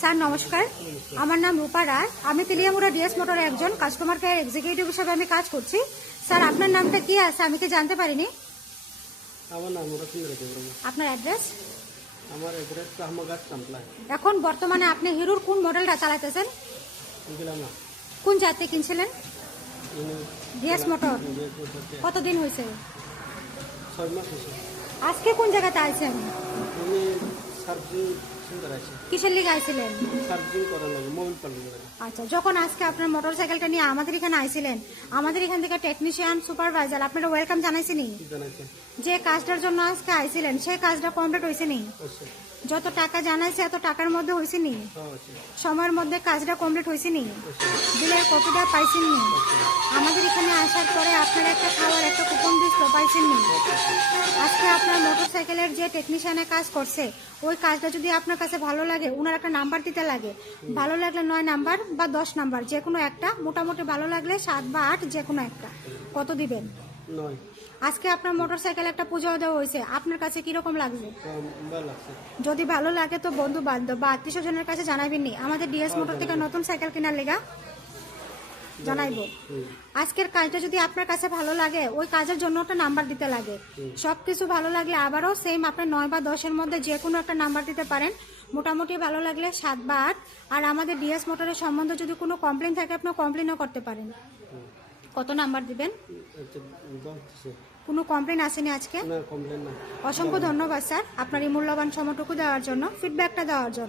Sir নমস্কার, আমার নাম রূপা রায়। আমি তেলিয়ামুড়া ডিএস মোটরে একজন কাস্টমার কেয়ার এক্সিকিউটিভ হিসেবে আমি কাজ করছি। স্যার আপনার নামটা কি আছে আমি কি জানতে পারিনি? আমার নাম রতনেন্দ্র দেববর্মা। আপনার অ্যাড্রেস? আমার অ্যাড্রেস আহমদঘাট সামপ্লাই। এখন বর্তমানে আপনি হিরোর কোন মডেলটা চালাতেছেন? দিলাম না কোন জাতে কিনছিলেন? DS motor. কতদিন হয়েছে? 6 মাস হয়েছে। আজকে কোন জায়গাতে আইছেন? আমি সার্ভিসিং সেন্টার আছে, কিসের লিগে আইছিলেন? সার্ভিসিং করার লাগে, মোবাইল পাল্টানোর লাগে। আচ্ছা, যখন আজকে আপনার মোটরসাইকেলটা নিয়ে আমাদের এখানে আইছিলেন, আমাদের এখান থেকে টেকনিশিয়ান সুপারভাইজার আপনারা ওয়েলকাম জানাইছিনি? কি জানাইছে? যে কাজটার জন্য আজকে আইছিলেন সেই কাজটা কমপ্লিট হয়েছে নি? হচ্ছে। যত টাকা জানাইছে এত টাকার মধ্যে হয়েছে নি? হচ্ছে। সময়ের মধ্যে কাজটা কমপ্লিট হয়েছে নি? হচ্ছে। বিলের কপিটা পাইছেন নি? আমাদের এখানে আসার পরে আপনার একটা খাওয়ার একটা কুপন দিছিল, পাইছেন নি? আজকে আপনার মোটরসাইকেলের যে টেকনিশিয়ানে কাজ করছে ওই কাজটা যদি আপনার কাছে ভালো লাগে, ওনার একটা নাম্বার দিতে লাগে। ভালো লাগলে 9 নাম্বার বা 10 নাম্বার যে কোনো একটা, মোটামুটি ভালো লাগলে 7 বা 8 যে কোনো একটা। কত দিবেন? 9। আজকে আপনার মোটরসাইকেল একটা পুজো দেওয়া হয়েছে, আপনার কাছে কিরকম লাগছে? ভালো লাগছে। যদি ভালো লাগে তো বন্ধু বান্ধব বা আত্মীয় স্বজনের কাছে জানাবেন নি? আমাদের ডিএস মোটর থেকে নতুন সাইকেল কেনার লেগা জানাইবো। আজকের কাজটা যদি আপনার কাছে ভালো লাগে ওই কাজের জন্য একটা নাম্বার দিতে লাগে। সবকিছু ভালো লাগলে আবারও সেম আপনি 9 বা 10 এর মধ্যে যে কোনো একটা নাম্বার দিতে পারেন। মোটামুটি ভালো লাগলে 7 বা 8। আর আমাদের ডিএস মোটরের সম্বন্ধে যদি কোনো কমপ্লেন থাকে আপনি কমপ্লেনও করতে পারেন। কত নাম্বার দিবেন? আচ্ছা, বলতেছে। কোনো কমপ্লেন আসেনি আজকে? না, কমপ্লেন না। অসংখ্য ধন্যবাদ স্যার আপনার এই মূল্যবান সময়টুকু দেওয়ার জন্য, ফিডব্যাকটা দেওয়ার জন্য।